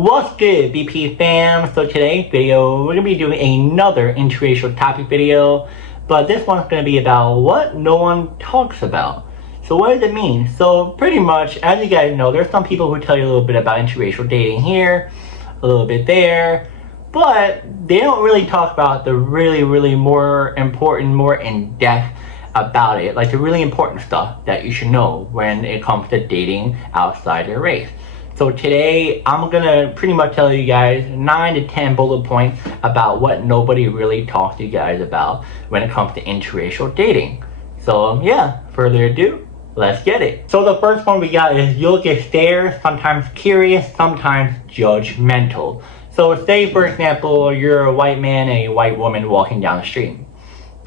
What's good, BP fam? So today's video, we're going to be doing another interracial topic video, but this one's going to be about what no one talks about. So what does it mean? So pretty much, as you guys know, there's some people who tell you a little bit about interracial dating here, a little bit there, but they don't really talk about the really more important, more in-depth about it, like the really important stuff that you should know when it comes to dating outside your race. So today, I'm gonna pretty much tell you guys 9 to 10 bullet points about what nobody really talks to you guys about when it comes to interracial dating. So yeah, further ado, let's get it. So the first one we got is you'll get stares, sometimes curious, sometimes judgmental. So say for example, you're a white man and a white woman walking down the street.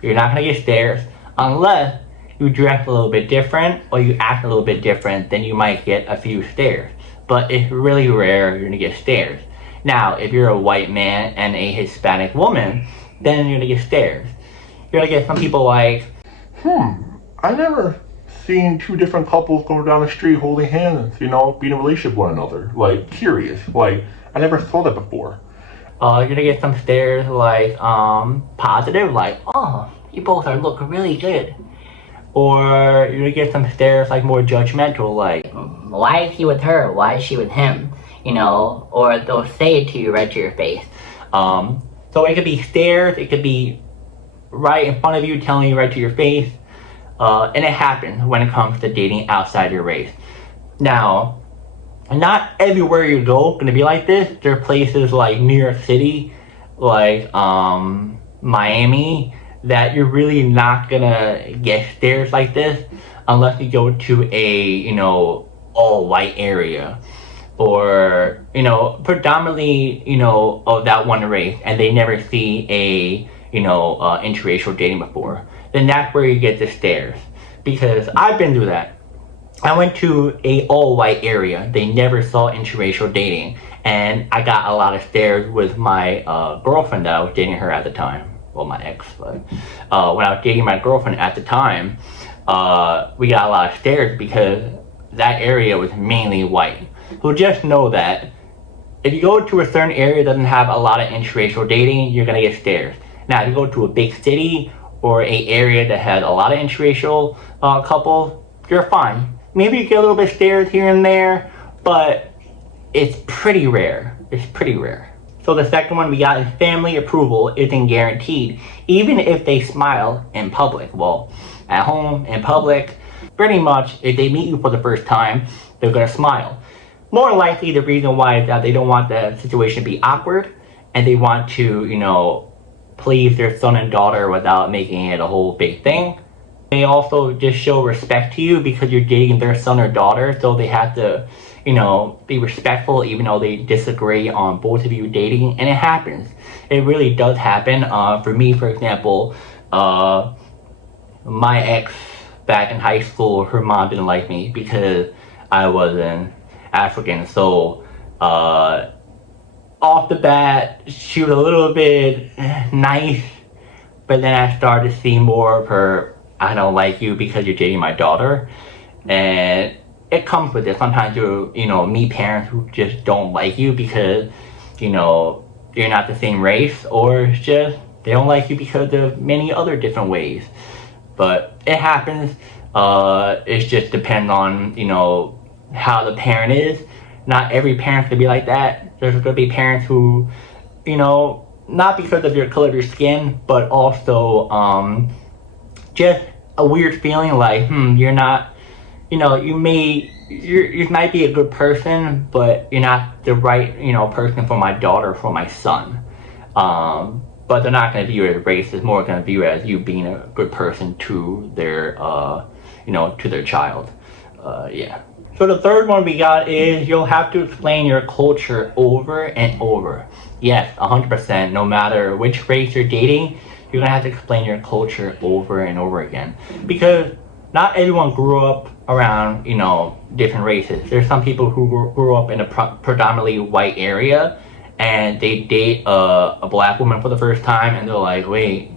You're not gonna get stares unless you dress a little bit different or you act a little bit different, then you might get a few stares. But it's really rare you're gonna get stares. Now, if you're a white man and a Hispanic woman, then you're gonna get stares. You're gonna get some people like, I never seen two different couples go down the street holding hands, being in a relationship with one another. Like, curious. Like, I never saw that before. you're gonna get some stares like, positive, like, oh, you both are looking really good. Or you're gonna get some stares like more judgmental, like, why is he with her? Why is she with him? Or they'll say it to you right to your face. So it could be stares, it could be right in front of you, telling you right to your face. And it happens when it comes to dating outside your race. Now, not everywhere you go gonna be like this. There are places like New York City, like Miami, that you're really not gonna get stares like this unless you go to a, all white area, or, predominantly, of that one race, and they never see a, interracial dating before. Then that's where you get the stares. Because I've been through that. I went to a all white area. They never saw interracial dating, and I got a lot of stares with my girlfriend that I was dating her at the time. Well, my ex, but when I was dating my girlfriend at the time, we got a lot of stares because that area was mainly white. So just know that if you go to a certain area that doesn't have a lot of interracial dating, you're gonna get stares. Now, if you go to a big city or a area that has a lot of interracial couples, you're fine. Maybe you get a little bit of stares here and there, but it's pretty rare. It's pretty rare. So the second one we got is family approval isn't guaranteed, even if they smile in public. Well, at home, in public, pretty much if they meet you for the first time, they're gonna smile. More likely the reason why is that they don't want the situation to be awkward, and they want to, please their son and daughter without making it a whole big thing. They also just show respect to you because you're dating their son or daughter, so they have to, be respectful even though they disagree on both of you dating, and it happens. It really does happen. For me, for example, my ex back in high school, her mom didn't like me because I wasn't African, so off the bat, she was a little bit nice, but then I started to see more of her, I don't like you because you're dating my daughter, and it comes with it. Sometimes you meet parents who just don't like you because, you're not the same race, or it's just they don't like you because of many other different ways. But it happens. It just depends on, how the parent is. Not every parent's gonna be like that. There's gonna be parents who, not because of your color of your skin, but also just a weird feeling like, you're not, you might be a good person, but you're not the right, person for my daughter, for my son. But they're not going to view it as race. It's more going to view it as you being a good person to their, to their child. Yeah. So the third one we got is you'll have to explain your culture over and over. Yes, 100%. No matter which race you're dating, you're going to have to explain your culture over and over again. Because not everyone grew up around, different races. There's some people who grew up in a predominantly white area, and they date a black woman for the first time, and they're like, wait,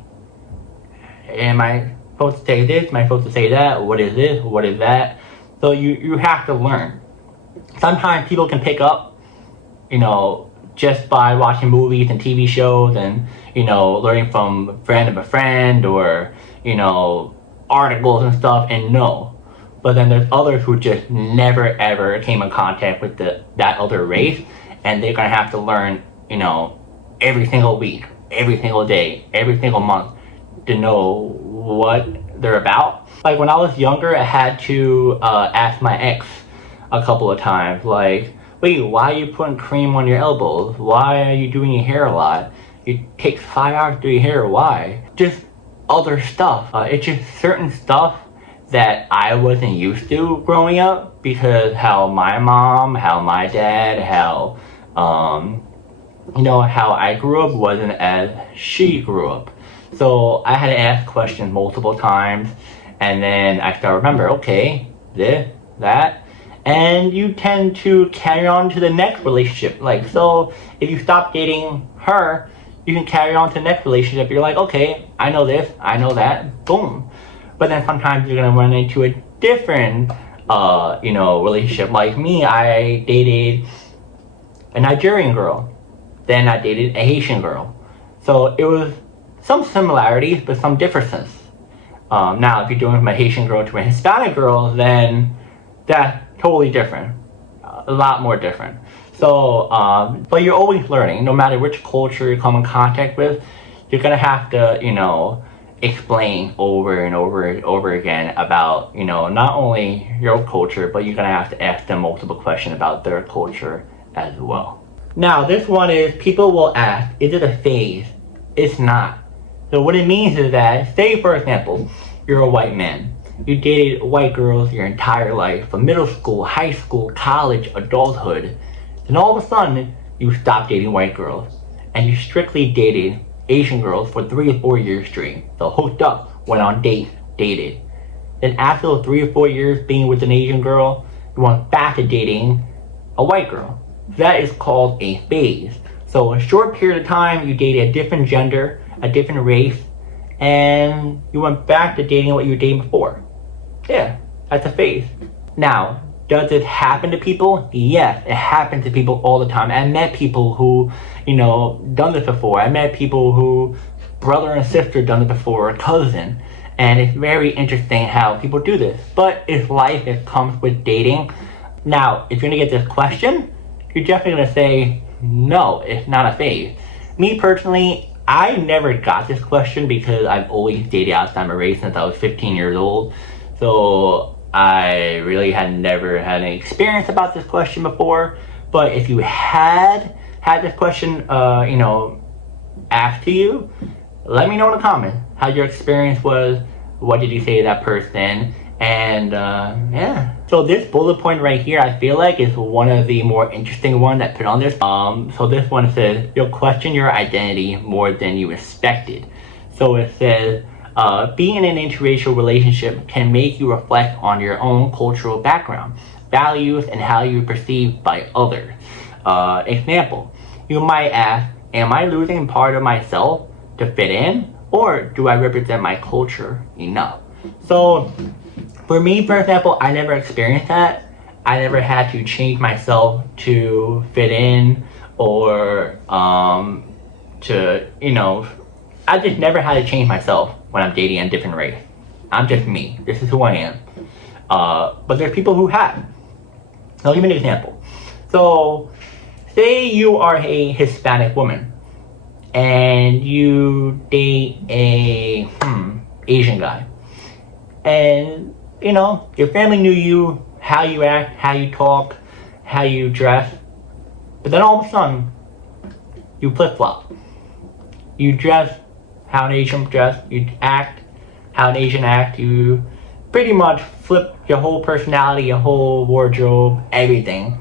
am I supposed to say this? Am I supposed to say that? What is this? What is that? So you have to learn. Sometimes people can pick up you know, just by watching movies and TV shows and, you know, learning from a friend of a friend or, you know, articles and stuff and know. But then there's others who just never ever came in contact with that other race, and they're gonna have to learn, you know, every single week, every single day, every single month to know what they're about. Like when I was younger, I had to ask my ex a couple of times, like, wait, why are you putting cream on your elbows? Why are you doing your hair a lot? It takes 5 hours to do your hair, why? Just other stuff. It's just certain stuff that I wasn't used to growing up because how my mom, how my dad, how, you know, how I grew up wasn't as she grew up. So I had to ask questions multiple times, and then I started to remember, okay, this, that, and you tend to carry on to the next relationship. Like, so if you stop dating her, you can carry on to the next relationship. You're like, okay, I know this, I know that, boom. But then sometimes you're gonna run into a different, you know, relationship. Like me, I dated a Nigerian girl, then I dated a Haitian girl. So it was some similarities, but some differences. Now, if you're doing from a Haitian girl to a Hispanic girl, then that's totally different, a lot more different. So, but you're always learning, no matter which culture you come in contact with, you're gonna have to, you know, explain over and over and over again about, you know, not only your culture, but you're gonna have to ask them multiple questions about their culture as well. Now, this one is, people will ask, is it a phase? It's not. So what it means is that, say for example, you're a white man. You dated white girls your entire life, from middle school, high school, college, adulthood. Then all of a sudden, you stop dating white girls, and you strictly dated Asian girls for 3 or 4 years straight. So hooked up, went on dates, dated. Then after those 3 or 4 years being with an Asian girl, you went back to dating a white girl. That is called a phase. So a short period of time, you dated a different gender, a different race, and you went back to dating what you were dating before. Yeah, that's a phase. Now, does it happen to people? Yes, it happens to people all the time. I met people who, you know, done this before. I met people who, brother and sister done it before, a cousin. And it's very interesting how people do this. But it's life, it comes with dating. Now, if you're gonna get this question, you're definitely gonna say, no, it's not a phase. Me personally, I never got this question because I've always dated outside my race since I was 15 years old. So I really had never had any experience about this question before. But if you had this question, you know, asked to you, let me know in the comments how your experience was. What did you say to that person? And yeah. So this bullet point right here, I feel like is one of the more interesting ones that put on this. So this one says, you'll question your identity more than you expected. So it says, being in an interracial relationship can make you reflect on your own cultural background, values, and how you're perceived by others. Example, you might ask, am I losing part of myself to fit in? Or do I represent my culture enough? So for me, for example, I never experienced that. I never had to change myself to fit in or to, you know, I just never had to change myself when I'm dating a different race. I'm just me. This is who I am. But there's people who have. I'll give you an example. So say you are a Hispanic woman and you date a Asian guy. And, you know, your family knew you, how you act, how you talk, how you dress. But then all of a sudden, you flip-flop. You dress how an Asian dress, you act how an Asian act, you pretty much flip your whole personality, your whole wardrobe, everything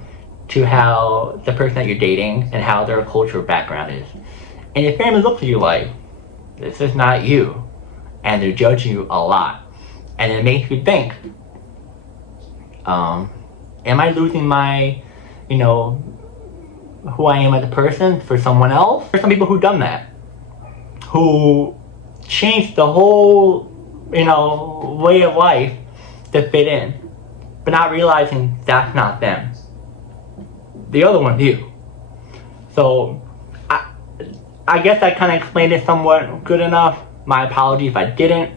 to how the person that you're dating and how their cultural background is. And your family looks at you like, this is not you. And they're judging you a lot. And it makes you think, am I losing my, you know, who I am as a person for someone else? There's some people who've done that, who changed the whole, you know, way of life to fit in, but not realizing that's not them. The other one's you. So I guess I kind of explained it somewhat good enough. My apology if I didn't.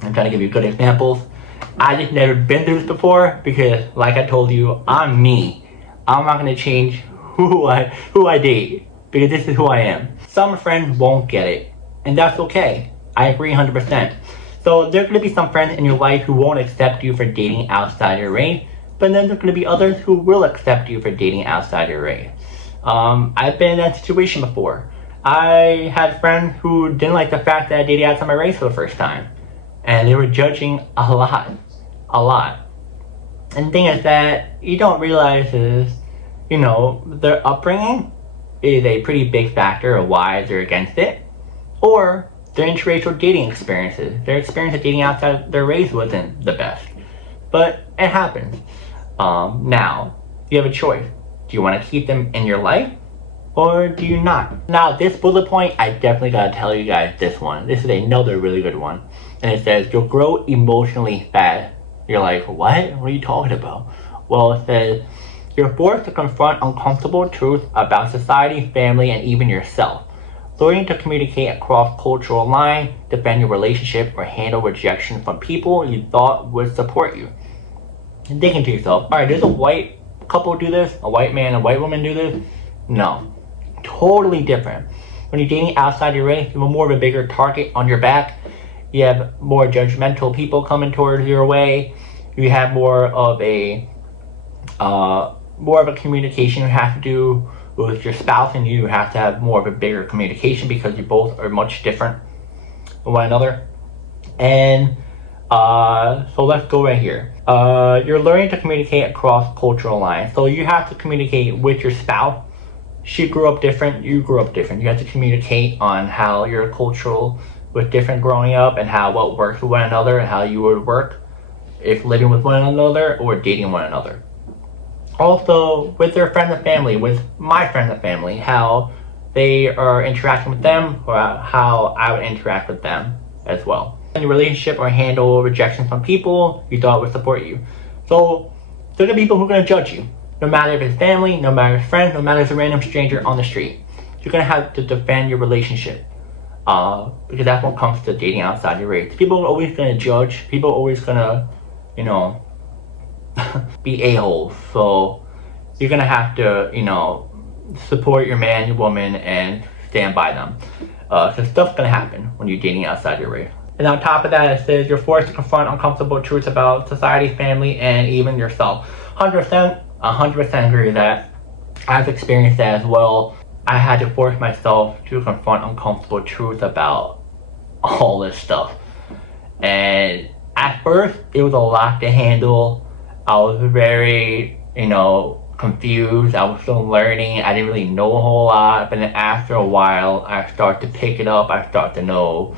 I'm trying to give you good examples. I just never been through this before because, like I told you, I'm me. I'm not gonna change who I date because this is who I am. Some friends won't get it, and that's okay. I agree 100%. So there's gonna be some friends in your life who won't accept you for dating outside your race, but then there's gonna be others who will accept you for dating outside your race. I've been in that situation before. I had friends who didn't like the fact that I dated outside my race for the first time. And they were judging a lot. And the thing is that you don't realize is, their upbringing is a pretty big factor of why they're against it. Or their interracial dating experiences. Their experience of dating outside their race wasn't the best. But it happens. Now, you have a choice. Do you want to keep them in your life? Or do you not? Now, this bullet point, I definitely gotta tell you guys this one. This is another really good one. And it says, you'll grow emotionally fast. You're like, what? What are you talking about? Well, it says, you're forced to confront uncomfortable truths about society, family, and even yourself. Learning to communicate across cultural lines, defend your relationship, or handle rejection from people you thought would support you. And thinking to yourself, alright, does a white couple do this? A white man and a white woman do this? No. Totally different. When you're dating outside your race, you have more of a bigger target on your back. You have more judgmental people coming towards your way. You have more of a communication you have to do with your spouse, and you have to have more of a bigger communication because you both are much different from one another. And so let's go right here. You're learning to communicate across cultural lines. So you have to communicate with your spouse. She grew up different, you grew up different. You have to communicate on how your cultural was different growing up and what works with one another and how you would work if living with one another or dating one another. Also, with their friends and family, with my friends and family, how they are interacting with them or how I would interact with them as well. In your relationship or handle rejection from people you thought would support you. So, there are people who are going to judge you. No matter if it's family, no matter if it's friends, no matter if it's a random stranger on the street. You're going to have to defend your relationship. Because that's what comes to dating outside your race. People are always going to judge. People are always going to, be a-holes. So you're going to have to, support your man, your woman, and stand by them. So stuff's going to happen when you're dating outside your race. And on top of that, it says you're forced to confront uncomfortable truths about society, family, and even yourself. 100% agree with that. I've experienced that as well. I had to force myself to confront uncomfortable truths about all this stuff. And at first, it was a lot to handle. I was very, confused. I was still learning. I didn't really know a whole lot. But then after a while, I started to pick it up. I start to know,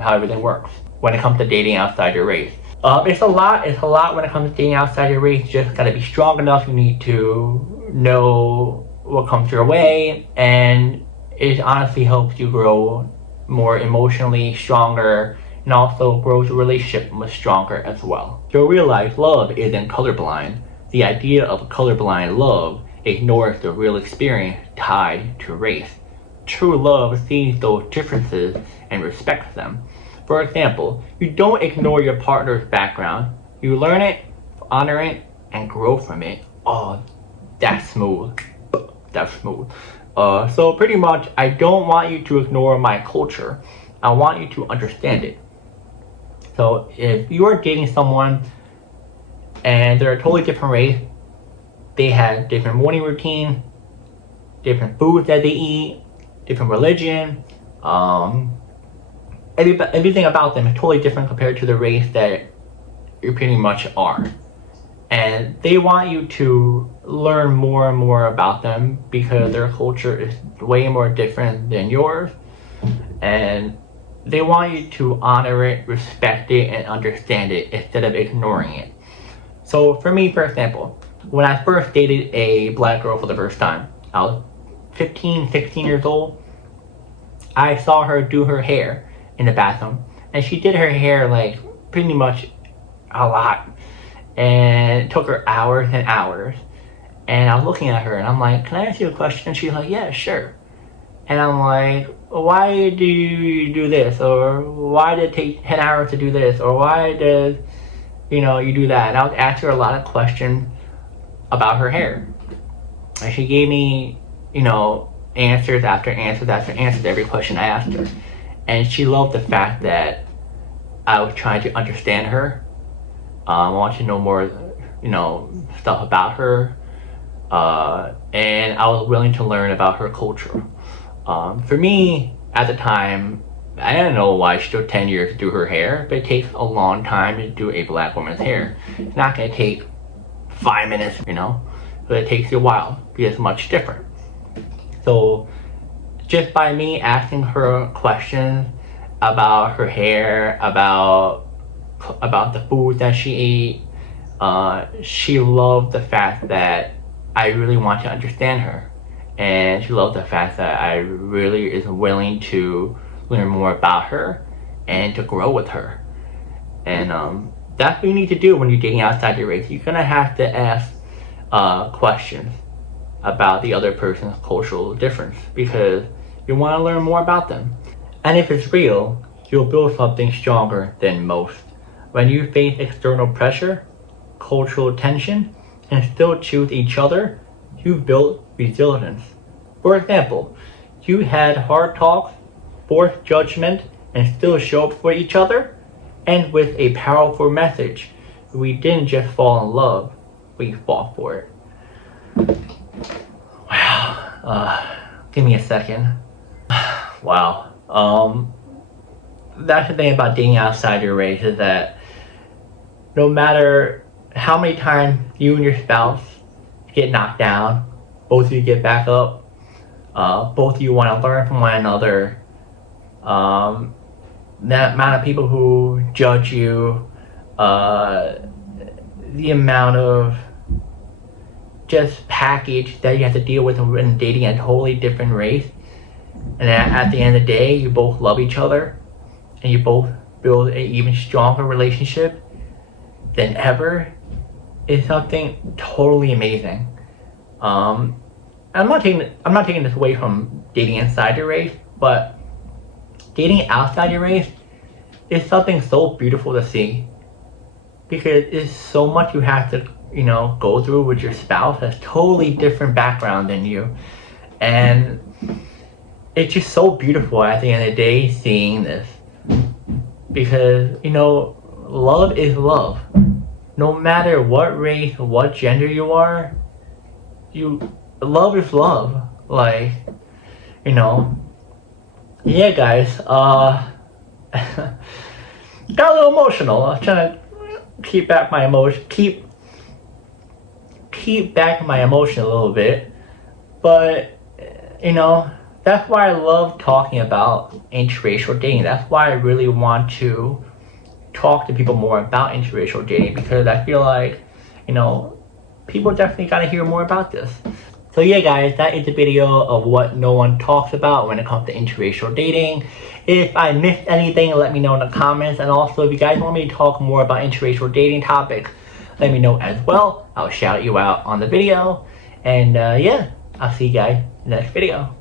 how everything works when it comes to dating outside your race. It's a lot when it comes to dating outside your race. You just gotta be strong enough. You need to know what comes your way, and it honestly helps you grow more emotionally stronger and also grows your relationship much stronger as well. You'll realize love isn't colorblind. The idea of colorblind love ignores the real experience tied to race. True love sees those differences and respects them. For example, you don't ignore your partner's background. You learn it, honor it, and grow from it. Oh, that's smooth. That's smooth. So pretty much, I don't want you to ignore my culture. I want you to understand it. So if you are dating someone and they're a totally different race, they have different morning routine, different foods that they eat, different religion, everything about them is totally different compared to the race that you pretty much are. And they want you to learn more and more about them because their culture is way more different than yours. And they want you to honor it, respect it, and understand it instead of ignoring it. So for me, for example, when I first dated a black girl for the first time, I was 15, 16 years old. I saw her do her hair in the bathroom, and she did her hair like pretty much a lot, and it took her hours and hours. And I was looking at her and I'm like, can I ask you a question? And she's like, yeah, sure. And I'm like, why do you do this? Or why did it take 10 hours to do this? Or why does, you do that? And I was asking her a lot of questions about her hair. And she gave me, answers after answers after answers to every question I asked her. And she loved the fact that I was trying to understand her. I wanted to know more, stuff about her. And I was willing to learn about her culture. For me, at the time, I didn't know why she took 10 years to do her hair, but it takes a long time to do a black woman's hair. It's not going to take 5 minutes, but it takes you a while because it's much different. So just by me asking her questions about her hair, about the food that she ate, she loved the fact that I really want to understand her. And she loved the fact that I really is willing to learn more about her and to grow with her. And that's what you need to do when you're dating outside your race. You're gonna have to ask questions about the other person's cultural difference because you want to learn more about them. And if it's real, you'll build something stronger than most. When you face external pressure, cultural tension, and still choose each other, you've built resilience. For example, you had hard talks, forced judgment, and still show up for each other, and with a powerful message. We didn't just fall in love, we fought for it. Wow. Give me a second. Wow. That's the thing about dating outside your race is that no matter how many times you and your spouse get knocked down, both of you get back up, both of you want to learn from one another, that amount of people who judge you, the amount of just package that you have to deal with when dating a totally different race, and at the end of the day you both love each other and you both build an even stronger relationship than ever, is something totally amazing. I'm not taking this away from dating inside your race, but dating outside your race is something so beautiful to see because it's so much you have to go through with your spouse that's totally different background than you, and it's just so beautiful at the end of the day seeing this because love is love. No matter what race, what gender you are, love is love. Like, yeah, guys. Got a little emotional. I was trying to keep back my emotion, keep back my emotion a little bit, but that's why I love talking about interracial dating. That's why I really want to talk to people more about interracial dating because I feel like people definitely got to hear more about this. So yeah, guys, that is the video of what no one talks about when it comes to interracial dating. If I missed anything, let me know in the comments. And also, if you guys want me to talk more about interracial dating topics, let me know as well. I'll shout you out on the video. And yeah, I'll see you guys in the next video.